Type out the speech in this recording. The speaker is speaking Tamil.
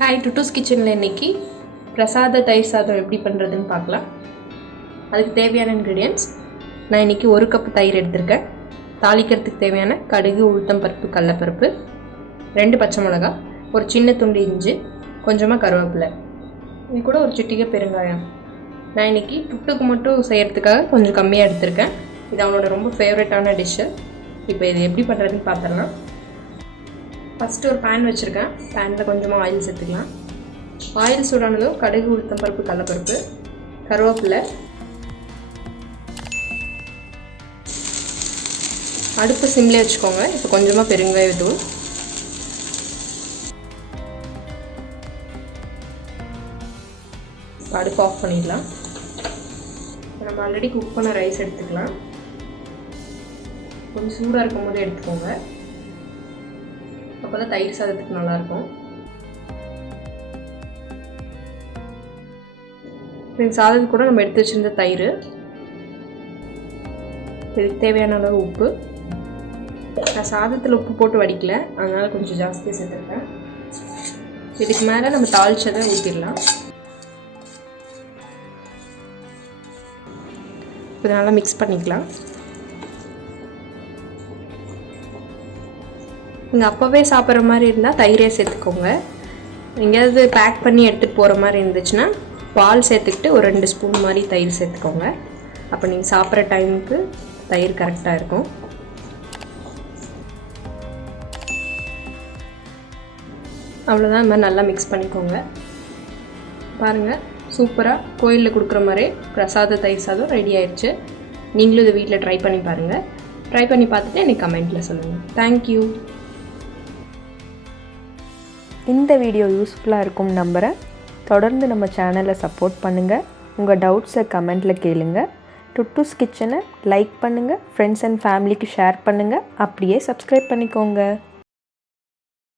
ஹாய் டுட்டூஸ் கிச்சனில் இன்றைக்கி பிரசாத தயிர் சாதம் எப்படி பண்ணுறதுன்னு பார்க்கலாம். அதுக்கு தேவையான இன்க்ரீடியன்ட்ஸ் நான் இன்றைக்கி 1 கப் தயிர் எடுத்திருக்கேன். தாளிக்கிறதுக்கு தேவையான கடுகு, உளுத்தம் பருப்பு, கடலைப்பருப்பு, 2 பச்சை மிளகா, ஒரு சின்ன துண்டு இஞ்சி, கொஞ்சமாக கருவேப்பிலை, இது கூட ஒரு சிட்டிகை பெருங்காயம். நான் இன்றைக்கி புட்டுக்கு மட்டும் செய்கிறதுக்காக கொஞ்சம் கம்மியாக எடுத்திருக்கேன். இது அவனோட ரொம்ப ஃபேவரட்டான டிஷ்ஷு. இப்போ இது எப்படி பண்ணுறதுன்னு பார்த்துடலாம். ஃபஸ்ட்டு ஒரு பேன் வச்சுருக்கேன். பேனில் கொஞ்சமாக ஆயில் சேர்த்துக்கலாம். ஆயில் சூடானதும் கடுகு, உளுத்தம் பருப்பு, கடலைப்பருப்பு, கருவேப்பிலை, அடுப்பு சிம்லேயே வச்சுக்கோங்க. இப்போ கொஞ்சமாக பெருங்காயத்தூள், அடுப்பு ஆஃப் பண்ணிடலாம். நம்ம ஆல்ரெடி குக் பண்ண ரைஸ் எடுத்துக்கலாம். கொஞ்சம் சூடாக இருக்கும் போது எடுத்துக்கோங்க, அப்போ தான் தயிர் சாதத்துக்கு நல்லாயிருக்கும். இந்த சாதத்துக்கு கூட நம்ம எடுத்து வச்சுருந்த தயிர், இதுக்கு தேவையான அளவு உப்பு. நான் சாதத்தில் உப்பு போட்டு வடிக்கல, அதனால் கொஞ்சம் ஜாஸ்தியாக சேர்த்துருக்கேன். இதுக்கு மேலே நம்ம தாளிச்சதை ஊற்றிடலாம். இது நல்லா மிக்ஸ் பண்ணிக்கலாம். நீங்கள் அப்போவே சாப்பிட்ற மாதிரி இருந்தால் தயிரே சேர்த்துக்கோங்க. எங்கேயாவது பேக் பண்ணி எடுத்துகிட்டு போகிற மாதிரி இருந்துச்சுன்னா பால் சேர்த்துக்கிட்டு ஒரு 2 ஸ்பூன் மாதிரி தயிர் சேர்த்துக்கோங்க. அப்போ நீங்கள் சாப்பிட்ற டைமுக்கு தயிர் கரெக்டாக இருக்கும். அவ்வளோதான், இந்த மாதிரி நல்லா மிக்ஸ் பண்ணிக்கோங்க. பாருங்கள், சூப்பராக கோயிலில் கொடுக்குற மாதிரி பிரசாத தயிர் சாதம் ரெடி ஆயிடுச்சு. நீங்களும் இதை வீட்டில் ட்ரை பண்ணி பாருங்கள். ட்ரை பண்ணி பார்த்துட்டு எனக்கு கமெண்ட்டில் சொல்லுங்கள். தேங்க்யூ. இந்த வீடியோ யூஸ்ஃபுல்லாக இருக்கும் நம்புகிறேன். தொடர்ந்து நம்ம சேனலை சப்போர்ட் பண்ணுங்கள். உங்கள் டவுட்ஸை கமெண்ட்டில் கேளுங்க. டுட்டூஸ் கிச்சனை லைக் பண்ணுங்கள், ஃப்ரெண்ட்ஸ் அண்ட் ஃபேமிலிக்கு ஷேர் பண்ணுங்கள், அப்படியே சப்ஸ்கிரைப் பண்ணிக்கோங்க.